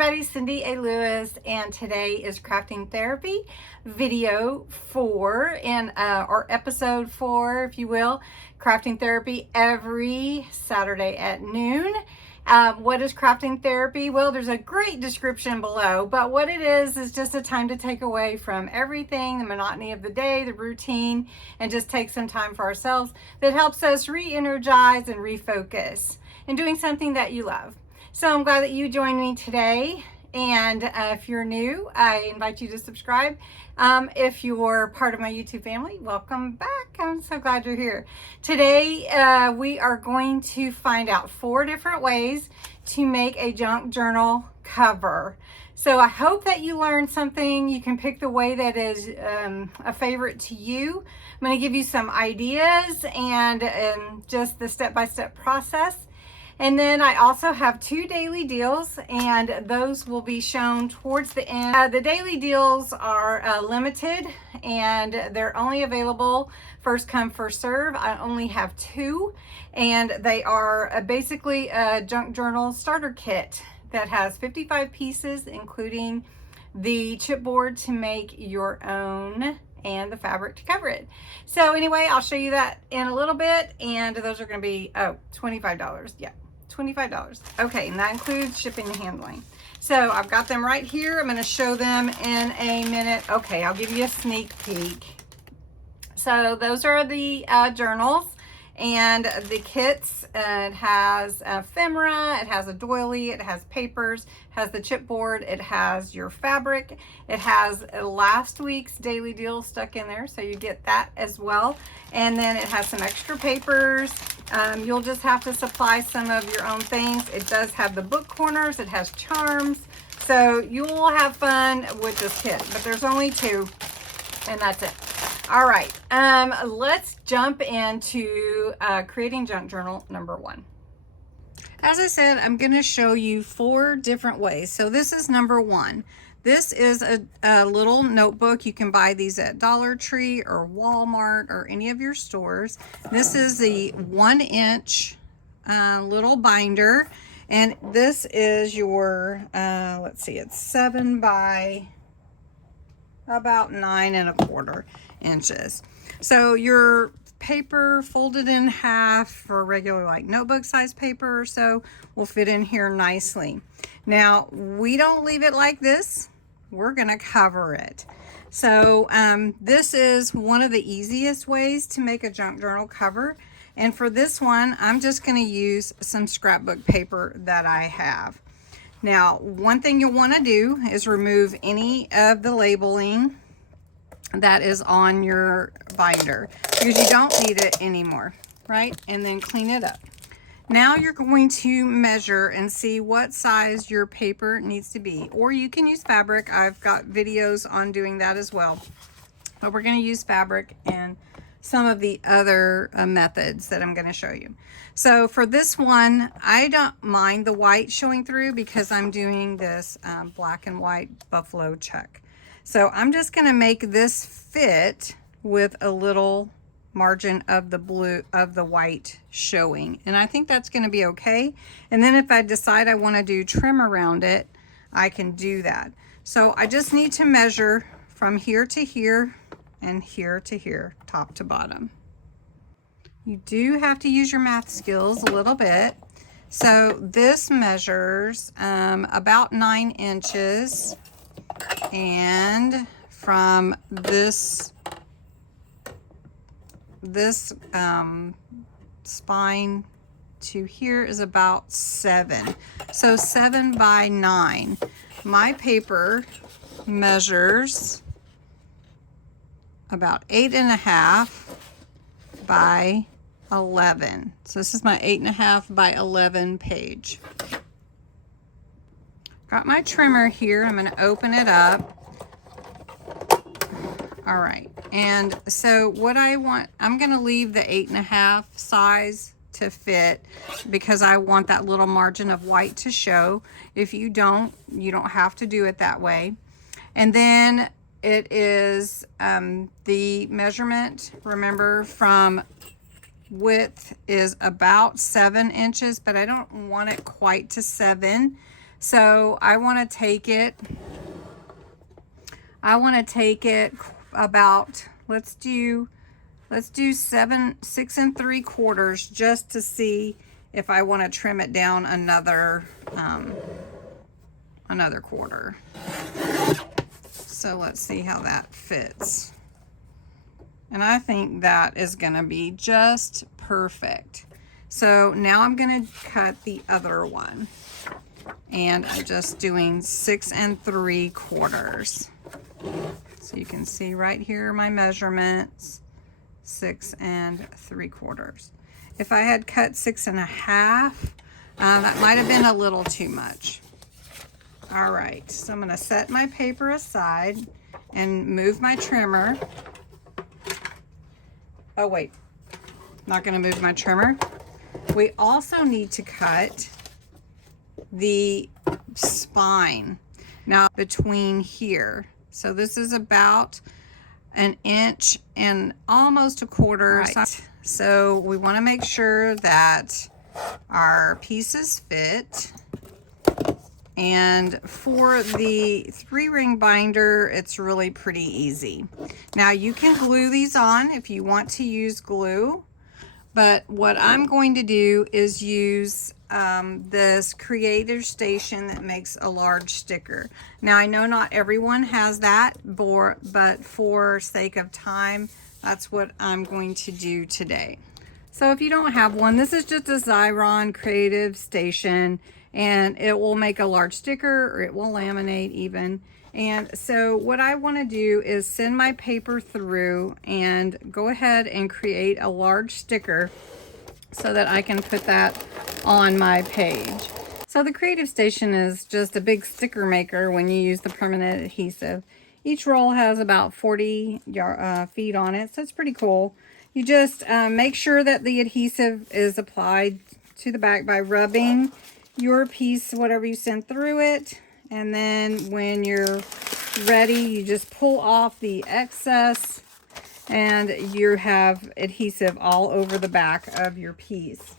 everybody, Cindy A. Lewis, and today is Crafting Therapy video 4 or episode 4, if you will. Crafting Therapy every Saturday at noon. What is crafting therapy? Well, there's a great description below, but what it is just a time to take away from everything, the monotony of the day, the routine, and just take some time for ourselves that helps us re-energize and refocus and doing something that you love. So I'm glad that you joined me today. And if you're new, I invite you to subscribe. If you're part of my YouTube family, welcome back. I'm so glad you're here. Today, we are going to find out 4 different ways to make a junk journal cover. So I hope that you learned something. You can pick the way that is a favorite to you. I'm going to give you some ideas and just the step-by-step process. And then I also have 2 daily deals, and those will be shown towards the end. The daily deals are limited, and they're only available first come, first serve. I only have 2, and they are basically a junk journal starter kit that has 55 pieces, including the chipboard to make your own and the fabric to cover it. So anyway, I'll show you that in a little bit, and those are going to be $25. Yeah, $25. Okay, and that includes shipping and handling. So I've got them right here. I'm going to show them in a minute. Okay, I'll give you a sneak peek. So those are the journals and the kits. It has ephemera, it has a doily, it has papers, it has the chipboard, it has your fabric, it has last week's daily deal stuck in there, so you get that as well. And then it has some extra papers. You'll just have to supply some of your own things. It does have the book corners, it has charms, so you will have fun with this kit, but there's only 2 and that's it. All right, let's jump into creating junk journal number 1. As I said, I'm going to show you 4 different ways. So this is number 1. This is a little notebook. You can buy these at Dollar Tree or Walmart or any of your stores. This is the 1-inch little binder, and this is your, let's see, it's 7 by about 9 1/4 inches. So your paper folded in half for regular like notebook size paper or so will fit in here nicely. Now we don't leave it like this, we're gonna cover it. So this is one of the easiest ways to make a junk journal cover, and for this one I'm just going to use some scrapbook paper that I have. Now one thing you'll want to do is remove any of the labeling that is on your binder because you don't need it anymore, right? And then clean it up. Now you're going to measure and see what size your paper needs to be, or you can use fabric. I've got videos on doing that as well, but we're going to use fabric and some of the other methods that I'm going to show you. So for this one, I don't mind the white showing through because I'm doing this black and white buffalo check. So I'm just going to make this fit with a little margin of the blue of the white showing, and I think that's going to be okay. And then if I decide I want to do trim around it, I can do that. So I just need to measure from here to here and here to here, top to bottom. You do have to use your math skills a little bit. So this measures about 9 inches, and from this spine to here is about 7. So 7 by 9. My paper measures about 8.5 by 11. So this is my 8.5 by 11 page. Got my trimmer here. I'm going to open it up. All right, and so what I want, I'm going to leave the 8.5 size to fit because I want that little margin of white to show. If you don't have to do it that way. And then it is the measurement, remember, from width is about 7 inches, but I don't want it quite to 7 So I want to take it about, let's do 6 3/4 just to see if I want to trim it down another quarter. So let's see how that fits. And I think that is going to be just perfect. So now I'm going to cut the other one. And I'm just doing 6 3/4. So you can see right here my measurements, 6 3/4. If I had cut 6 1/2, that might have been a little too much. All right, so I'm going to set my paper aside and move my trimmer. Oh wait, not going to move my trimmer. We also need to cut the spine now between here. So this is about 1 inch and almost 1/4. Right. So we want to make sure that our pieces fit. And for the 3-ring binder, it's really pretty easy. Now you can glue these on if you want to use glue, but what I'm going to do is use this Creative Station that makes a large sticker. Now I know not everyone has that, but for sake of time, that's what I'm going to do today. So if you don't have one, this is just a Xyron Creative Station, and it will make a large sticker, or it will laminate even. And so what I want to do is send my paper through and go ahead and create a large sticker so that I can put that on my page. So the Creative Station is just a big sticker maker when you use the permanent adhesive. Each roll has about 40 feet on it, so it's pretty cool. You just make sure that the adhesive is applied to the back by rubbing your piece, whatever you send through it, and then when you're ready, you just pull off the excess and you have adhesive all over the back of your piece.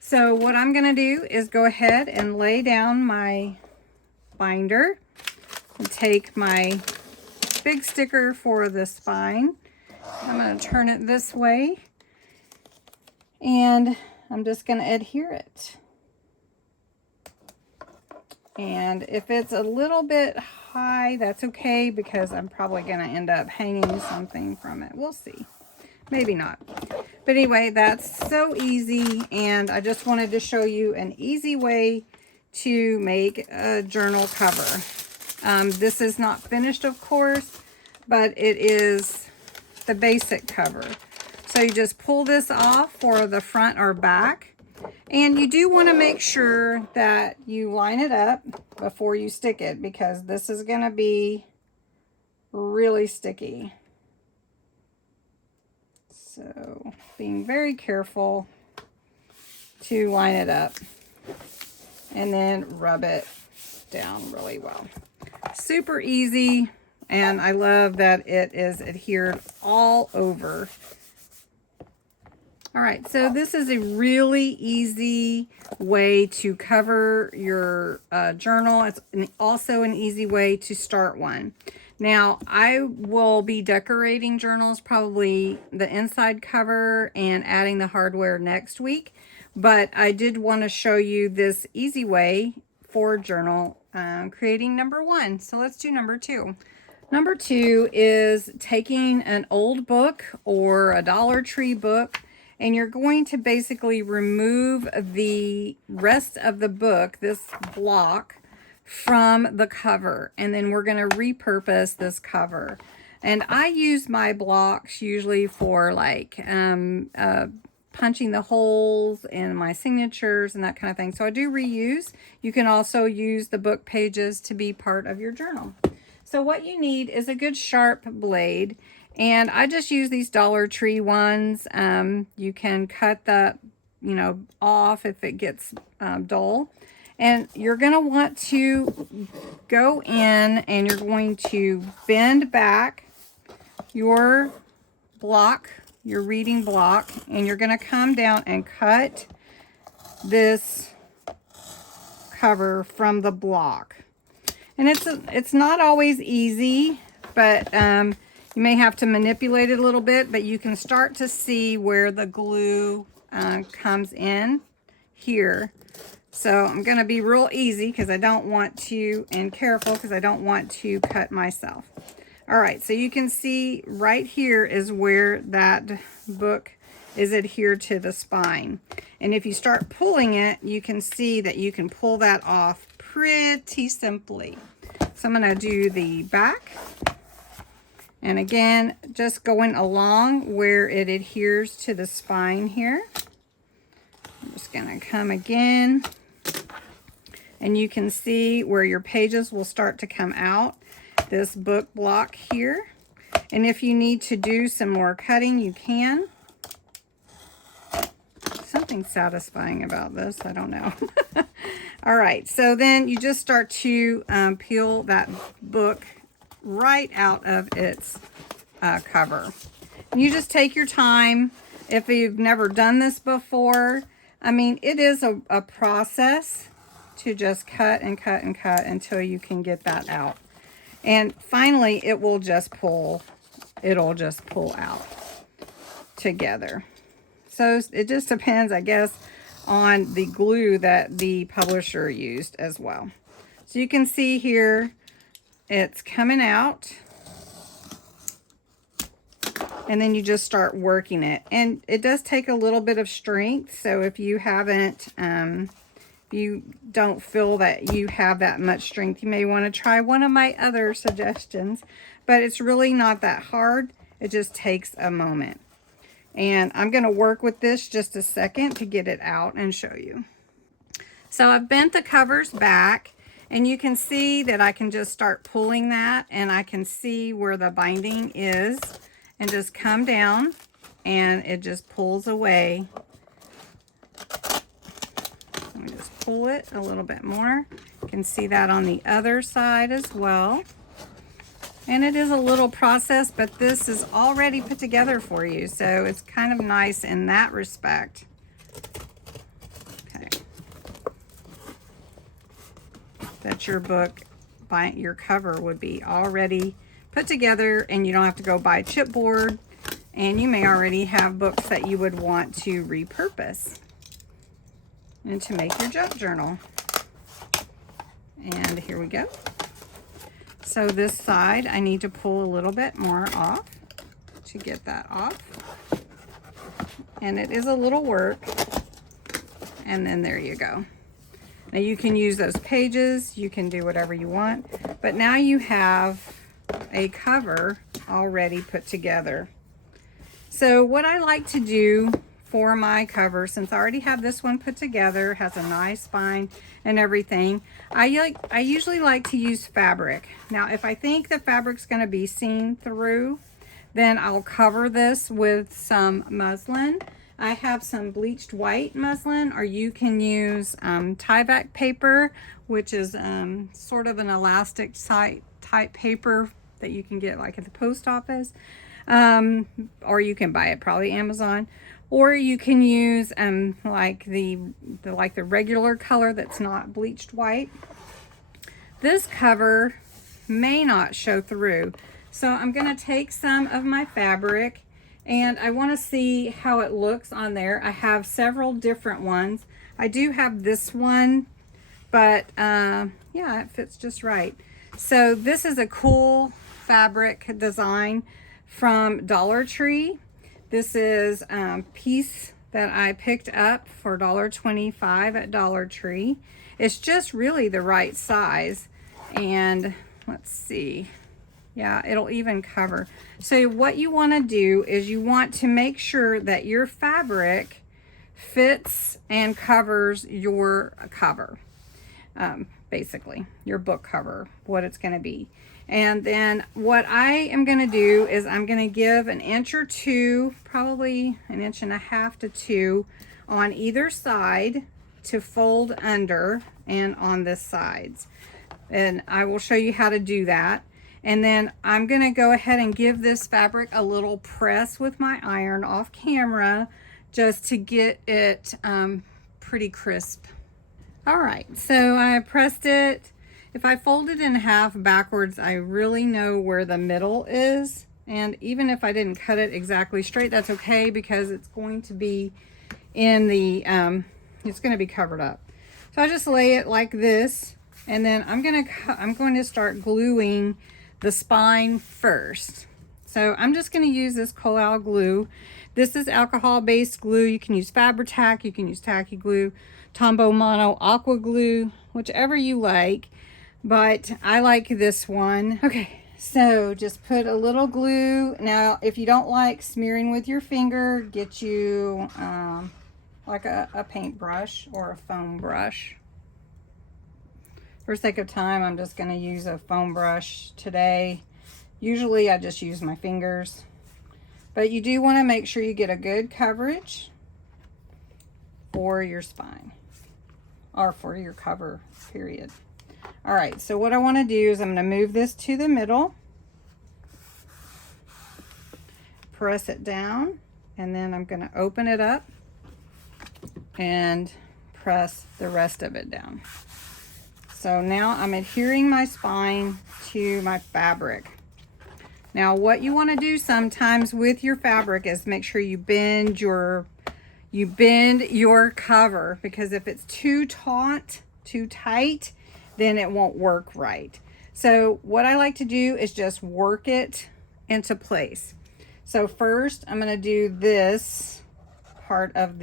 So what I'm going to do is go ahead and lay down my binder and take my big sticker for the spine. I'm going to turn it this way and I'm just going to adhere it. And if it's a little bit high, that's okay, because I'm probably going to end up hanging something from it. We'll see. Maybe not. But anyway, that's so easy, and I just wanted to show you an easy way to make a journal cover. This is not finished, of course, but it is the basic cover. So you just pull this off for the front or back. And you do want to make sure that you line it up before you stick it, because this is going to be really sticky. So being very careful to line it up and then rub it down really well. Super easy, and I love that it is adhered all over. All right, so this is a really easy way to cover your journal. It's also an easy way to start one. Now, I will be decorating journals, probably the inside cover and adding the hardware next week. But I did want to show you this easy way for journal creating number 1. So let's do number 2. Number 2 is taking an old book or a Dollar Tree book, and you're going to basically remove the rest of the book, this block, from the cover, and then we're going to repurpose this cover. And I use my blocks usually for like punching the holes in my signatures and that kind of thing. So I do reuse. You can also use the book pages to be part of your journal. So what you need is a good sharp blade, and I just use these Dollar Tree ones. You can cut that, off if it gets dull. And you're going to want to go in and you're going to bend back your block, your reading block, and you're going to come down and cut this cover from the block. And it's not always easy, but you may have to manipulate it a little bit, but you can start to see where the glue comes in here. So I'm going to be real easy because I don't want to, and careful because I don't want to cut myself. All right, so you can see right here is where that book is adhered to the spine. And if you start pulling it, you can see that you can pull that off pretty simply. So I'm going to do the back. And again, just going along where it adheres to the spine here. I'm just going to come again. And you can see where your pages will start to come out, this book block here. And if you need to do some more cutting, you can. Something satisfying about this, I don't know. All right, so then you just start to peel that book right out of its cover. And you just take your time. If you've never done this before, I mean, it is a process to just cut and cut and cut until you can get that out. And finally, it'll just pull out together. So it just depends, I guess, on the glue that the publisher used as well. So you can see here, it's coming out. And then you just start working it. And it does take a little bit of strength. So if you haven't, you don't feel that you have that much strength, you may want to try one of my other suggestions. But it's really not that hard. It just takes a moment. And I'm going to work with this just a second to get it out and show you. So I've bent the covers back, and you can see that I can just start pulling that, and I can see where the binding is, and just come down, and it just pulls away. Let me just pull it a little bit more. You can see that on the other side as well. And it is a little process, but this is already put together for you. So it's kind of nice in that respect. Okay. That your book, your cover would be already put together, and you don't have to go buy chipboard. And you may already have books that you would want to repurpose and to make your junk journal. And here we go. So this side, I need to pull a little bit more off to get that off. And it is a little work. And then there you go. Now you can use those pages, you can do whatever you want, but now you have a cover already put together. So what I like to do for my cover, since I already have this one put together, has a nice spine and everything, I usually like to use fabric. Now if I think the fabric's going to be seen through, then I'll cover this with some muslin. I have some bleached white muslin, or you can use tie-back paper, which is sort of an elastic type paper that you can get like at the post office, or you can buy it probably Amazon. Or you can use like the regular color that's not bleached white. This cover may not show through. So I'm going to take some of my fabric, and I want to see how it looks on there. I have several different ones. I do have this one, but yeah, it fits just right. So this is a cool fabric design from Dollar Tree. This is a piece that I picked up for $1.25 at Dollar Tree. It's just really the right size. And let's see. Yeah, it'll even cover. So what you want to do is you want to make sure that your fabric fits and covers your cover. Basically, your book cover, what it's going to be. And then what I am going to do is I'm going to give an inch or two, probably an inch and a half to 2 on either side to fold under and on the sides. And I will show you how to do that. And then I'm going to go ahead and give this fabric a little press with my iron off camera just to get it pretty crisp. All right, so I pressed it. If I fold it in half backwards, I really know where the middle is. And even if I didn't cut it exactly straight, that's okay, because it's going to be in the, it's going to be covered up. So I just lay it like this, and then I'm going to start gluing the spine first. So I'm just going to use this Collal glue. This is alcohol-based glue. You can use Fabri-Tac, you can use tacky glue, Tombow Mono Aqua glue, whichever you like, but I like this one. Okay, so just put a little glue. Now, if you don't like smearing with your finger, get you like a paintbrush or a foam brush. For sake of time, I'm just going to use a foam brush today. Usually I just use my fingers, but you do want to make sure you get a good coverage for your spine, or for your cover, period. All right, so what I want to do is I'm going to move this to the middle, press it down, and then I'm going to open it up and press the rest of it down. So now I'm adhering my spine to my fabric. Now what you want to do sometimes with your fabric is make sure you bend your cover, because if it's too taut, too tight, then it won't work right. So what I like to do is just work it into place. So first I'm going to do this part of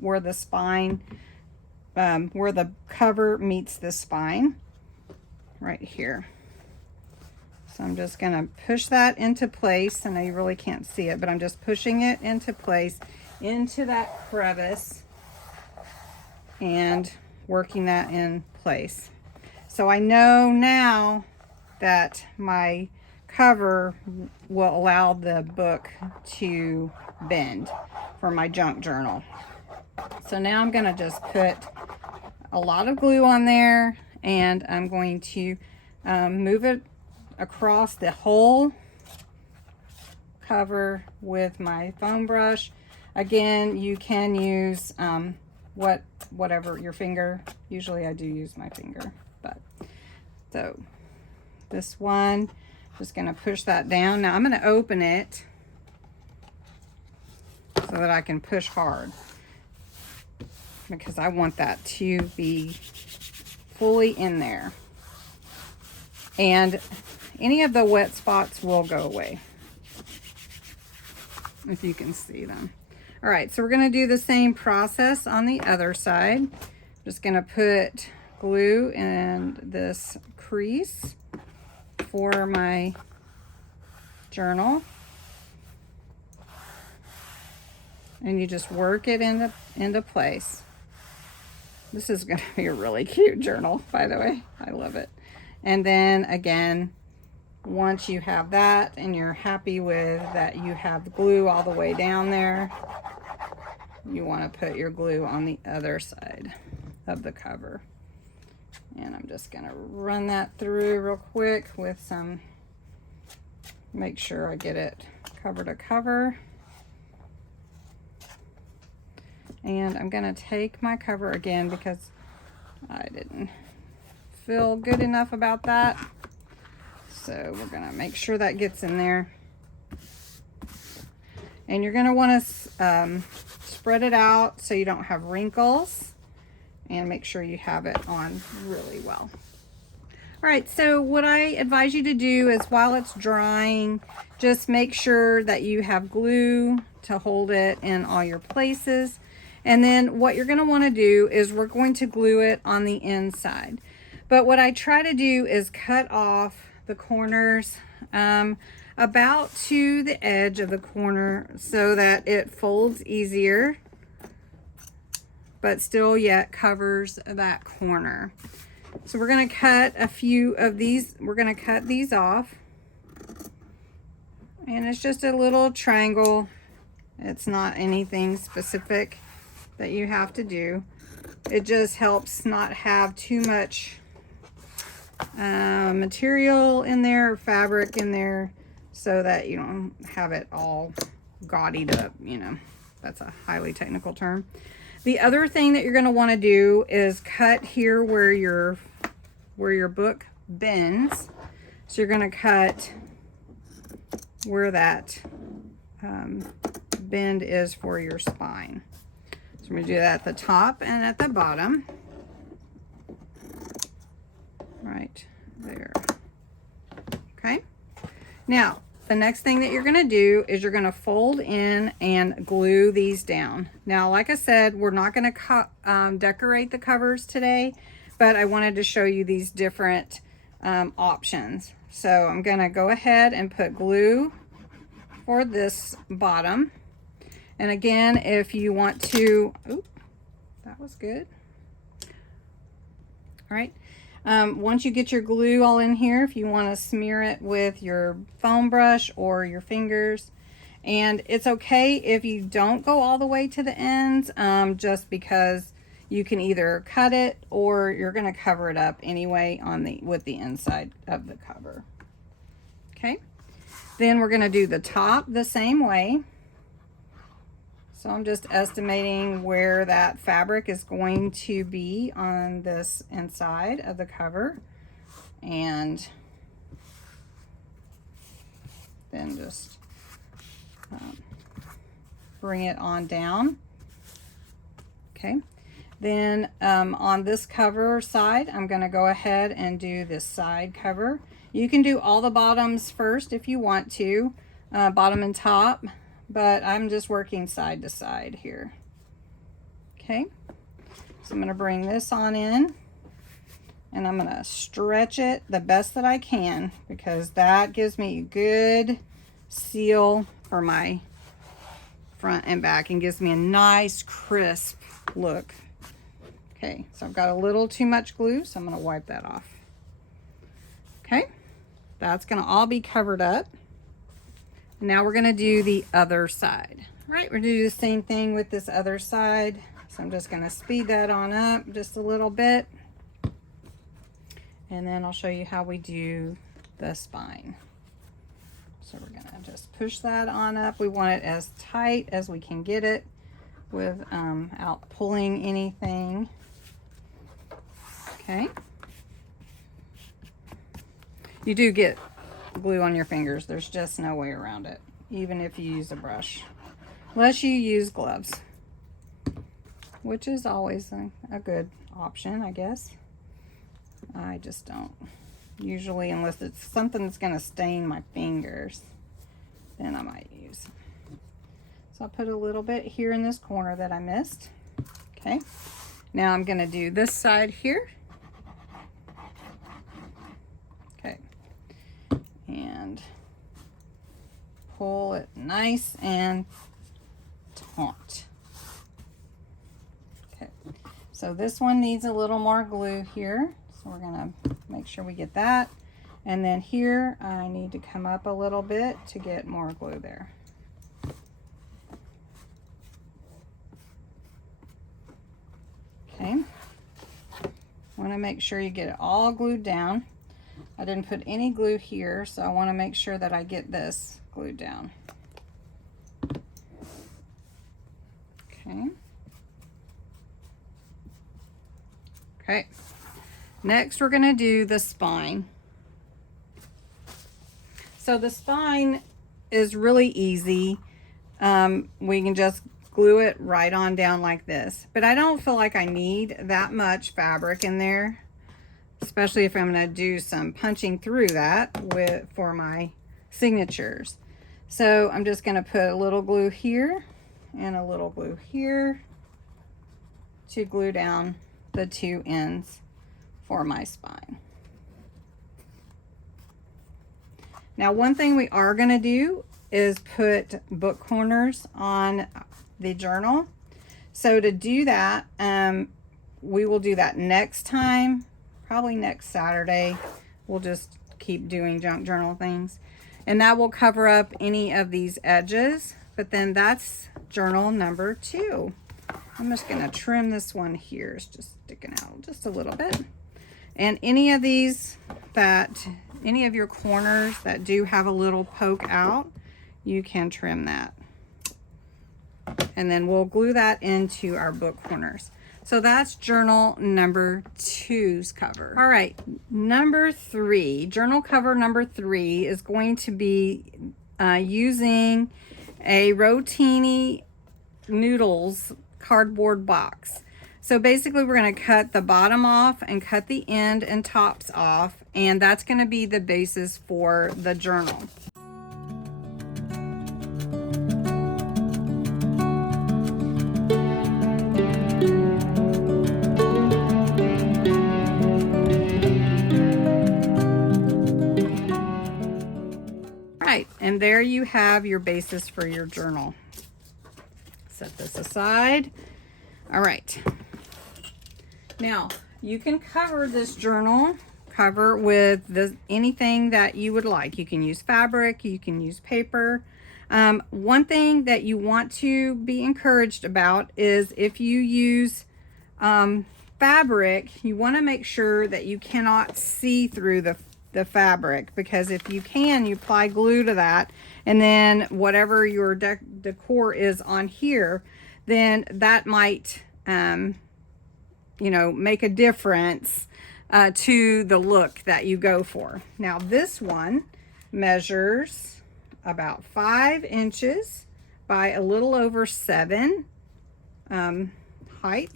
where the spine, where the cover meets the spine, right here. So I'm just going to push that into place. I know you really can't see it, but I'm just pushing it into place, into that crevice, and working that in place. So I know now that my cover will allow the book to bend for my junk journal. So now I'm going to just put a lot of glue on there, and I'm going to move it across the whole cover with my foam brush. Again, you can use whatever your finger. Usually I do use my finger, but so this one, just going to push that down. Now I'm going to open it so that I can push hard, because I want that to be fully in there, and any of the wet spots will go away, if you can see them. All right, so we're going to do the same process on the other side. Just going to put glue in this crease for my journal, and you just work it into place. This is going to be a really cute journal, by the way. I love it. And then again, once you have that and you're happy with that, you have the glue all the way down there, you want to put your glue on the other side of the cover. And I'm just going to run that through real quick with some, make sure I get it cover to cover. And I'm going to take my cover again, because I didn't feel good enough about that. So we're going to make sure that gets in there. And you're going to want to spread it out so you don't have wrinkles, and make sure you have it on really well. All right, so what I advise you to do is, while it's drying, just make sure that you have glue to hold it in all your places. And then what you're going to want to do is we're going to glue it on the inside. But what I try to do is cut off the corners about to the edge of the corner, so that it folds easier, but still yet covers that corner. So we're going to cut a few of these. We're going to cut these off, and it's just a little triangle. It's not anything specific that you have to do. It just helps not have too much material in there, fabric in there, so that you don't have it all gaudied up, you know. That's a highly technical term. The other thing that you're going to want to do is cut here where your book bends. So you're going to cut where that bend is for your spine. So I'm going to do that at the top and at the bottom. Right there. Okay. Now, the next thing that you're going to do is you're going to fold in and glue these down. Now, like I said, we're not going to decorate the covers today, but I wanted to show you these different options. So I'm going to go ahead and put glue for this bottom. And again, if you want to, ooh, that was good. All right. Once you get your glue all in here, if you want to smear it with your foam brush or your fingers, and it's okay if you don't go all the way to the ends, just because you can either cut it or you're going to cover it up anyway with the inside of the cover. Okay. Then we're going to do the top the same way. So I'm just estimating where that fabric is going to be on this inside of the cover, and then just bring it on down. Okay. Then on this cover side, I'm going to go ahead and do this side cover. You can do all the bottoms first if you want to, bottom and top. But I'm just working side to side here. Okay, so I'm going to bring this on in, and I'm going to stretch it the best that I can, because that gives me a good seal for my front and back and gives me a nice crisp look. Okay, so I've got a little too much glue, so I'm going to wipe that off. Okay, that's going to all be covered up. Now we're going to do the other side. Right, we're going to do the same thing with this other side. So I'm just going to speed that on up just a little bit. And then I'll show you how we do the spine. So we're going to just push that on up. We want it as tight as we can get it without pulling anything. Okay. You do get glue on your fingers. There's just no way around it, even if you use a brush, unless you use gloves, which is always a good option, I guess. I just don't usually, unless it's something that's going to stain my fingers, then I might use. So I'll put a little bit here in this corner that I missed. Okay, now I'm going to do this side here. And pull it nice and taut. Okay, so this one needs a little more glue here, so we're gonna make sure we get that. And then here I need to come up a little bit to get more glue there. Okay, want to make sure you get it all glued down. I didn't put any glue here, so I want to make sure that I get this glued down. Okay. Okay. Next, we're going to do the spine. So the spine is really easy. We can just glue it right on down like this. But I don't feel like I need that much fabric in there, especially if I'm going to do some punching through that for my signatures. So I'm just going to put a little glue here and a little glue here to glue down the two ends for my spine. Now, one thing we are going to do is put book corners on the journal. So to do that, we will do that next time. Probably next Saturday. We'll just keep doing junk journal things, and that will cover up any of these edges. But then that's journal number 2. I'm just going to trim this one here. It's just sticking out just a little bit. And any of these any of your corners that do have a little poke out, you can trim that. And then we'll glue that into our book corners. So that's journal number 2's cover. All right, number 3, journal cover number 3 is going to be using a Rotini Noodles cardboard box. So basically we're going to cut the bottom off and cut the end and tops off, and that's going to be the basis for the journal. And there you have your basis for your journal. Set this aside. All right. Now, you can cover this journal cover with anything that you would like. You can use fabric, you can use paper. One thing that you want to be encouraged about is if you use fabric, you want to make sure that you cannot see through the fabric, because if you can, you apply glue to that, and then whatever your decor is on here, then that might you know, make a difference to the look that you go for. Now this one measures about 5 inches by a little over 7 height,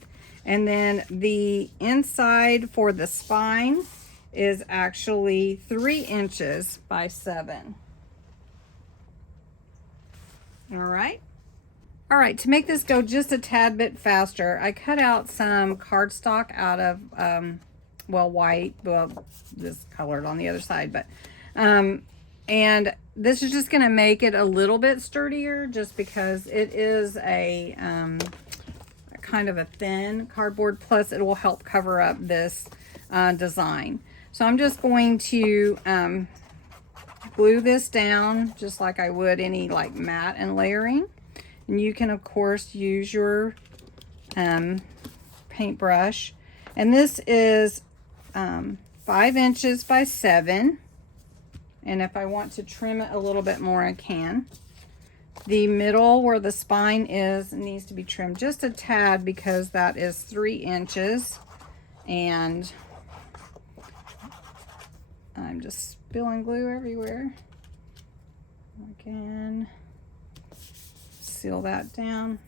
and then the inside for the spine is actually 3 inches by 7. All right. All right, to make this go just a tad bit faster, I cut out some cardstock out of, well, white, well, this colored on the other side, but, and this is just gonna make it a little bit sturdier just because it is a kind of a thin cardboard, plus it will help cover up this design. So I'm just going to glue this down just like I would any like mat and layering. And you can of course use your paintbrush. And this is 5 inches by 7. And if I want to trim it a little bit more, I can. The middle where the spine is needs to be trimmed just a tad because that is 3 inches. And I'm just spilling glue everywhere. Again, seal that down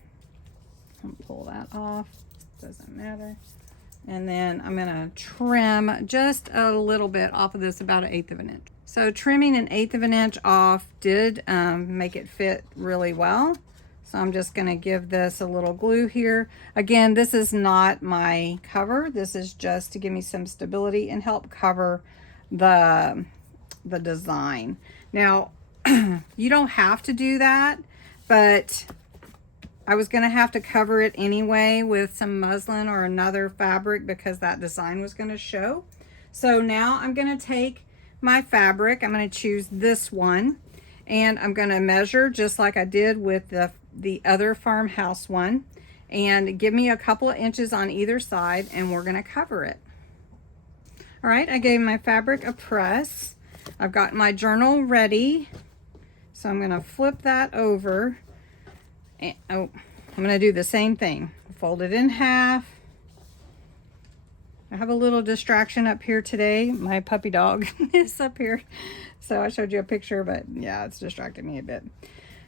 and pull that off. Doesn't matter. And then I'm gonna trim just a little bit off of this, about 1/8 of an inch. So trimming 1/8 of an inch off did make it fit really well. So I'm just gonna give this a little glue here. Again, this is not my cover. This is just to give me some stability and help cover the design. Now, you don't have to do that, but I was gonna have to cover it anyway with some muslin or another fabric because that design was gonna show. So now I'm gonna take my fabric, I'm gonna choose this one, and I'm gonna measure just like I did with the other farmhouse one, and give me a couple of inches on either side, and we're gonna cover it. All right, I gave my fabric a press. I've got my journal ready. So I'm gonna flip that over. And, oh, I'm gonna do the same thing. Fold it in half. I have a little distraction up here today. My puppy dog is up here. So I showed you a picture, but yeah, it's distracted me a bit.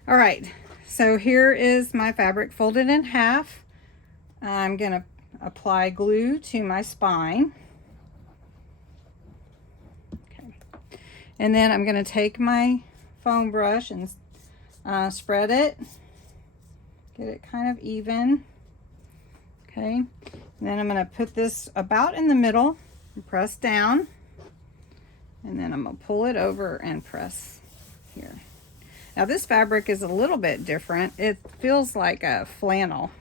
All right, so here is my fabric folded in half. I'm gonna apply glue to my spine. And then I'm going to take my foam brush and spread it, get it kind of even. Okay, and then I'm going to put this about in the middle and press down, and then I'm going to pull it over and press here. Now this fabric is a little bit different. It feels like a flannel.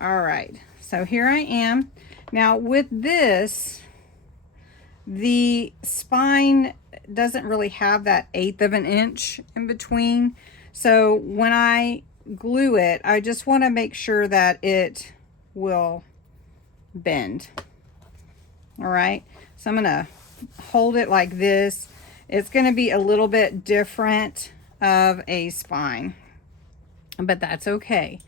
All right, so here I am. Now with this, the spine doesn't really have that 1/8 of an inch in between. So when I glue it, I just want to make sure that it will bend. All right, so I'm gonna hold it like this. It's gonna be a little bit different of a spine. but that's okay.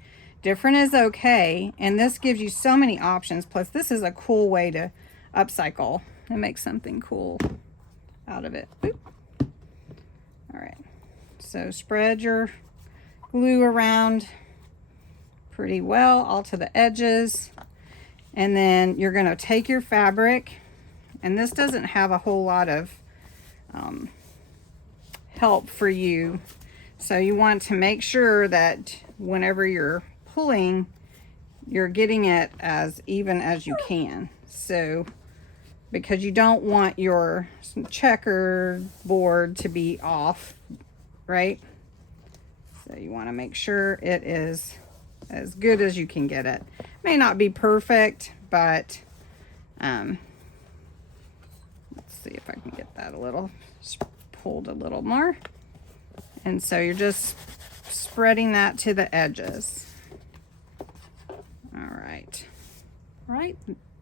Different is okay, and this gives you so many options. Plus, this is a cool way to upcycle and make something cool out of it. Boop. All right, so spread your glue around pretty well all to the edges, and then you're going to take your fabric, and this doesn't have a whole lot of help for you, so you want to make sure that whenever you're pulling, you're getting it as even as you can. So because you don't want your checkerboard to be off, right? So you want to make sure it is as good as you can get it. May not be perfect, but let's see if I can get that a little pulled a little more. And so you're just spreading that to the edges. All right. All right,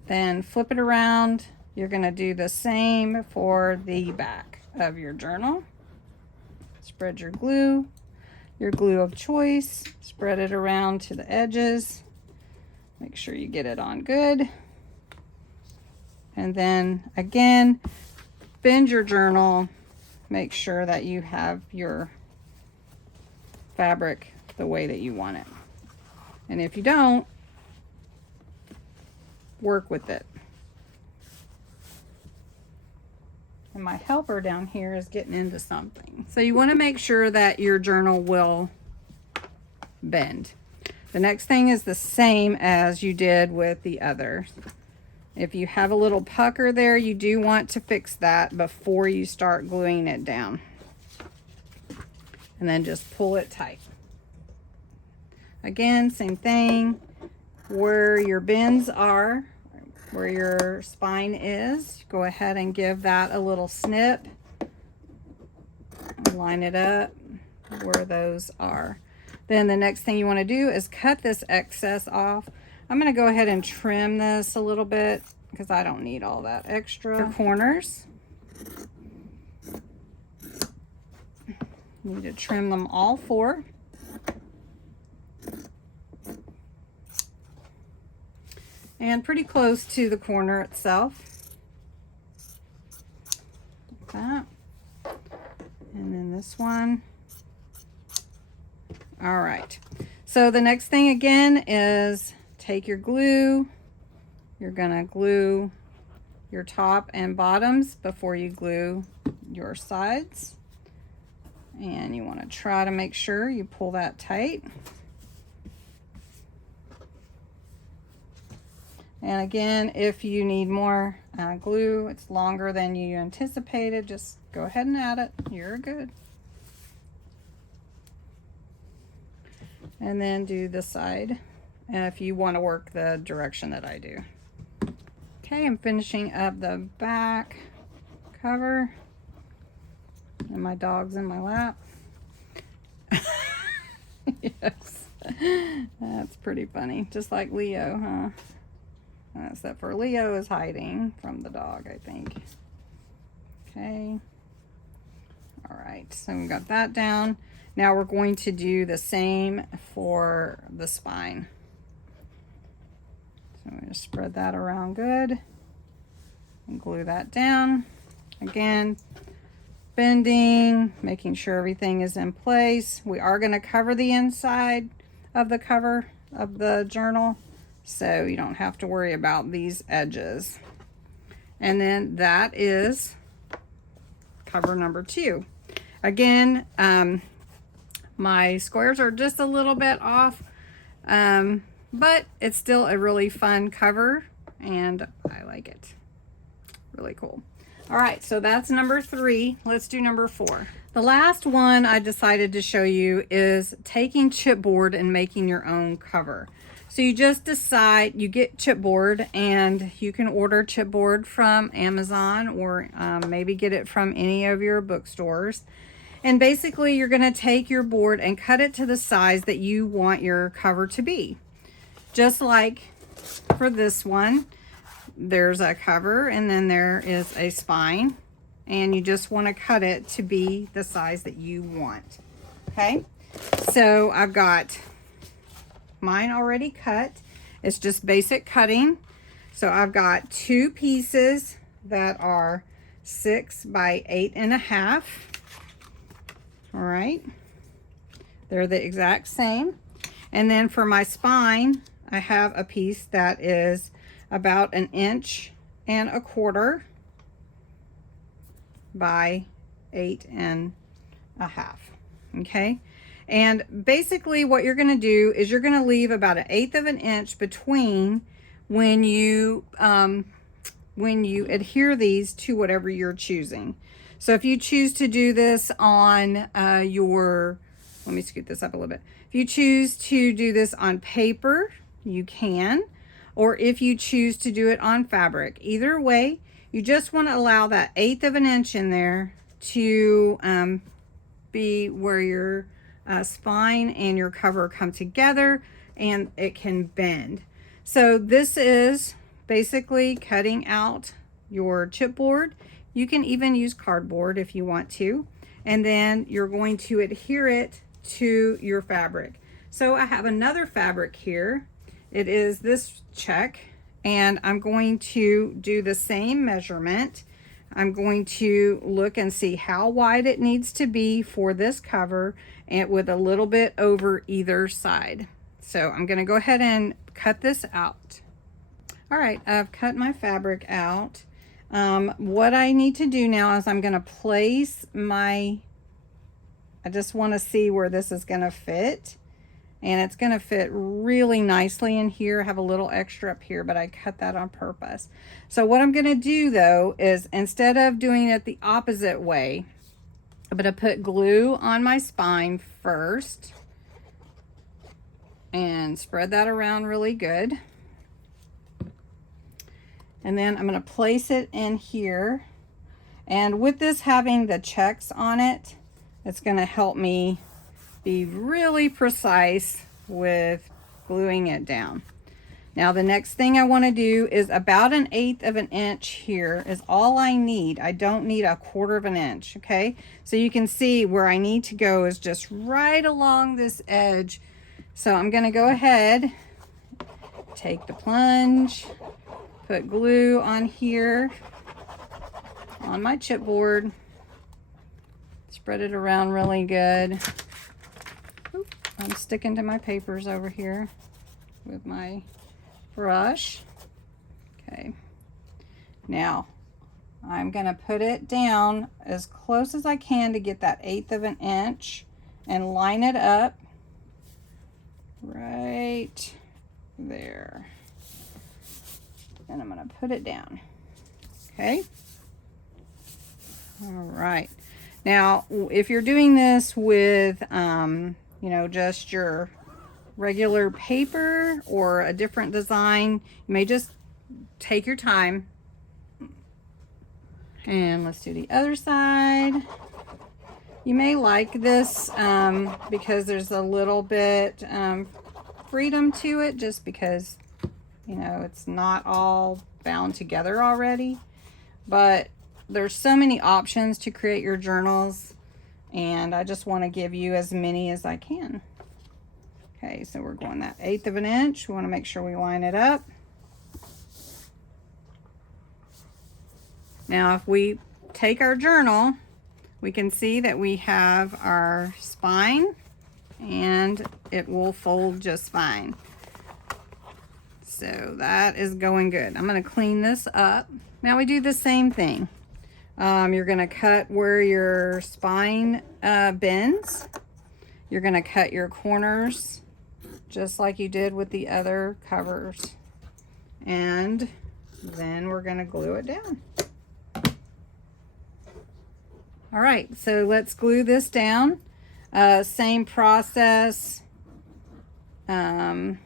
then flip it around. You're going to do the same for the back of your journal. Spread your glue of choice, spread it around to the edges. Make sure you get it on good. And then again, bend your journal. Make sure that you have your fabric the way that you want it. And if you don't, work with it. And my helper down here is getting into something. So you want to make sure that your journal will bend. The next thing is the same as you did with the others. If you have a little pucker there, you do want to fix that before you start gluing it down. And then just pull it tight. Again, same thing. Where your bends are, where your spine is, go ahead and give that a little snip. Line it up where those are. Then the next thing you want to do is cut this excess off. I'm going to go ahead and trim this a little bit because I don't need all that extra corners. Need to trim them all four. And pretty close to the corner itself. Like that. And then this one. All right. So the next thing again is take your glue. You're gonna glue your top and bottoms before you glue your sides. And you want to try to make sure you pull that tight. And again, if you need more glue, it's longer than you anticipated, just go ahead and add it. You're good. And then do the side, and if you want to work the direction that I do. Okay, I'm finishing up the back cover. And my dog's in my lap. Yes, that's pretty funny. Just like Leo, huh? Except for Leo is hiding from the dog, I think. Okay. All right, so we got that down. Now we're going to do the same for the spine. So I'm going to spread that around good and glue that down. Again, bending, making sure everything is in place. We are going to cover the inside of the cover of the journal, so you don't have to worry about these edges. And then that is cover number 2. Again, my squares are just a little bit off, but it's still a really fun cover and I like it. Really cool. All right, so that's number 3. Let's do number 4. The last one I decided to show you is taking chipboard and making your own cover. So you just decide, you get chipboard, and you can order chipboard from Amazon or maybe get it from any of your bookstores. And basically you're going to take your board and cut it to the size that you want your cover to be. Just like for this one, there's a cover and then there is a spine, and you just want to cut it to be the size that you want. Okay, So I've got mine already cut. It's just basic cutting. So I've got 2 pieces that are 6 by 8.5. All right, they're the exact same. And then for my spine, I have a piece that is about 1.25 inches by 8.5. Okay, and basically what you're going to do is you're going to leave about 1/8 of an inch between when you adhere these to whatever you're choosing. So if you choose to do this on let me scoot this up a little bit. If you choose to do this on paper, you can, or if you choose to do it on fabric. Either way, you just want to allow that 1/8 of an inch in there to be where your spine and your cover come together and it can bend. So this is basically cutting out your chipboard. You can even use cardboard if you want to. And then you're going to adhere it to your fabric. So I have another fabric here. It is this check, and I'm going to do the same measurement. I'm going to look and see how wide it needs to be for this cover, and with a little bit over either side. So I'm going to go ahead and cut this out. All right, I've cut my fabric out. What I need to do now is I'm going to place I just want to see where this is going to fit. And it's going to fit really nicely in here. I have a little extra up here, but I cut that on purpose. So what I'm going to do though is, instead of doing it the opposite way, I'm going to put glue on my spine first and spread that around really good. And then I'm going to place it in here. And with this having the checks on it, it's going to help me be really precise with gluing it down. Now the next thing I want to do is about 1/8 of an inch here is all I need. I don't need 1/4 of an inch. Okay, so you can see where I need to go is just right along this edge. So I'm going to go ahead, take the plunge, put glue on here on my chipboard, spread it around really good. Oop, I'm sticking to my papers over here with my brush. Okay, now I'm going to put it down as close as I can to get that 1/8 of an inch and line it up right there. And I'm going to put it down. Okay. All right. Now, if you're doing this with, you know, just your regular paper or a different design, you may just take your time. And let's do the other side. You may like this because there's a little bit freedom to it, just because, you know, it's not all bound together already. But there's so many options to create your journals, and I just want to give you as many as I can. Okay, so we're going that 1/8 of an inch. We want to make sure we line it up. Now, if we take our journal, we can see that we have our spine, and it will fold just fine. So that is going good. I'm going to clean this up. Now we do the same thing. You're going to cut where your spine bends. You're going to cut your corners just like you did with the other covers. And then we're going to glue it down. All right, so let's glue this down. Same process to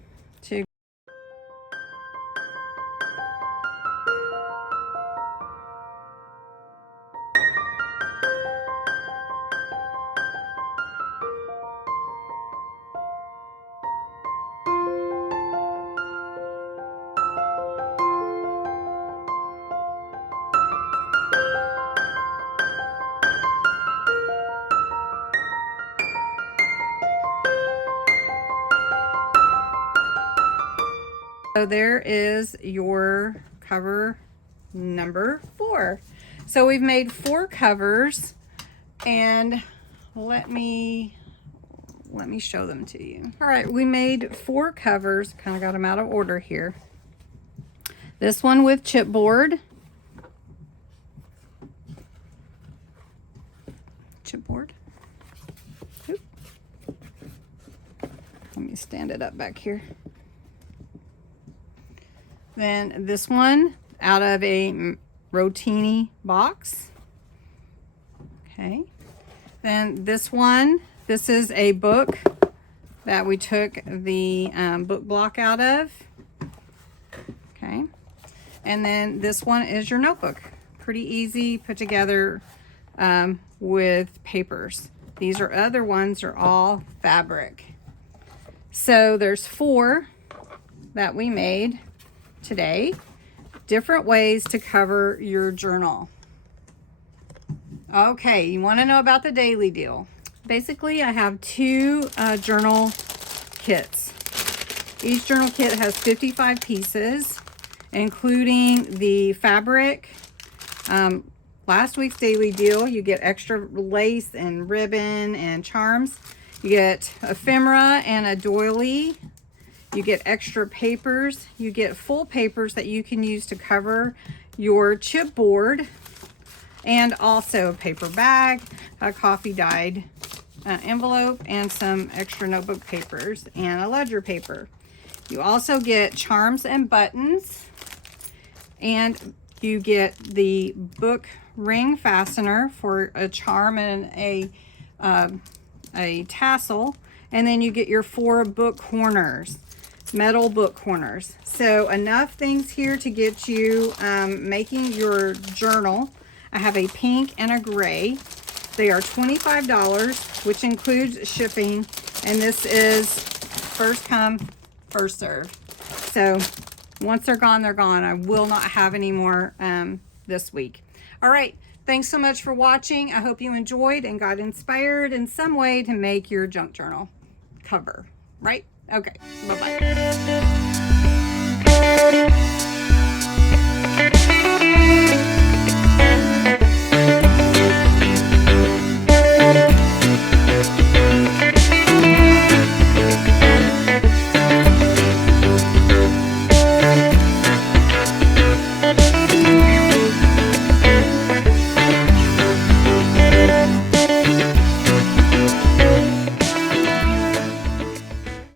So there is your cover number 4. So we've made 4 covers, and let me show them to you. All right, we made 4 covers. Kind of got them out of order here. This one with chipboard. Chipboard. Oop. Let me stand it up back here. Then this one out of a rotini box. Okay. Then this one, this is a book that we took the book block out of. Okay. And then this one is your notebook. Pretty easy, put together with papers. These other ones are all fabric. So there's 4 that we made today. Different ways to cover your journal. Okay, you want to know about the daily deal. Basically, I have 2 journal kits. Each journal kit has 55 pieces, including the fabric. Last week's daily deal, you get extra lace and ribbon and charms. You get ephemera and a doily. You get extra papers. You get full papers that you can use to cover your chipboard, and also a paper bag, a coffee dyed envelope, and some extra notebook papers and a ledger paper. You also get charms and buttons, and you get the book ring fastener for a charm and a tassel, and then you get your 4 book corners, metal book corners. So enough things here to get you making your journal. I have a pink and a gray. They are $25, which includes shipping, and this is first come, first served. So once they're gone, they're gone. I will not have any more this week. All right, thanks so much for watching. I hope you enjoyed and got inspired in some way to make your junk journal cover, right? Okay, bye-bye.